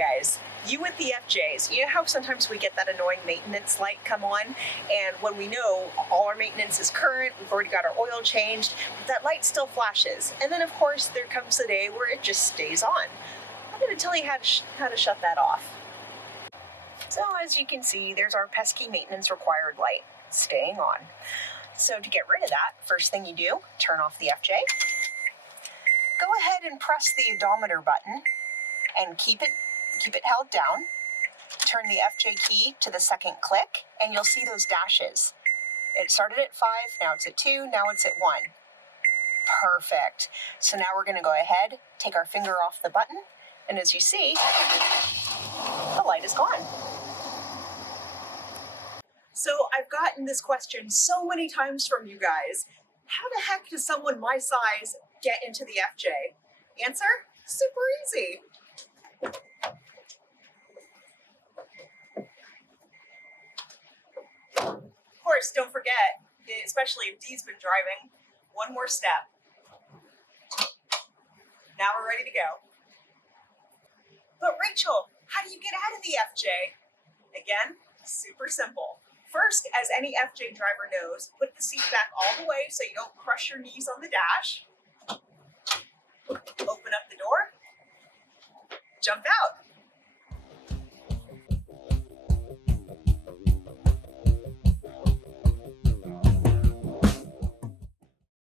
guys, you with the FJs, you know how sometimes we get that annoying maintenance light come on, and when we know all our maintenance is current, we've already got our oil changed, but that light still flashes. And then of course there comes the day where it just stays on. I'm going to tell you how to shut that off. So as you can see, there's our pesky maintenance required light staying on. So to get rid of that, first thing you do, turn off the FJ. Go ahead and press the odometer button and keep it held down. Turn the FJ key to the second click and you'll see those dashes. It started at 5, now it's at 2, now it's at 1. Perfect. So now we're going to go ahead, take our finger off the button, and as you see, the light is gone. So I've gotten this question so many times from you guys. How the heck does someone my size get into the FJ? Answer? Super easy. Of course, don't forget, especially if Dee's been driving, one more step. Now we're ready to go. But Rachel, how do you get out of the FJ? Again, super simple. First, as any FJ driver knows, put the seat back all the way so you don't crush your knees on the dash. Open up the door. Jump out.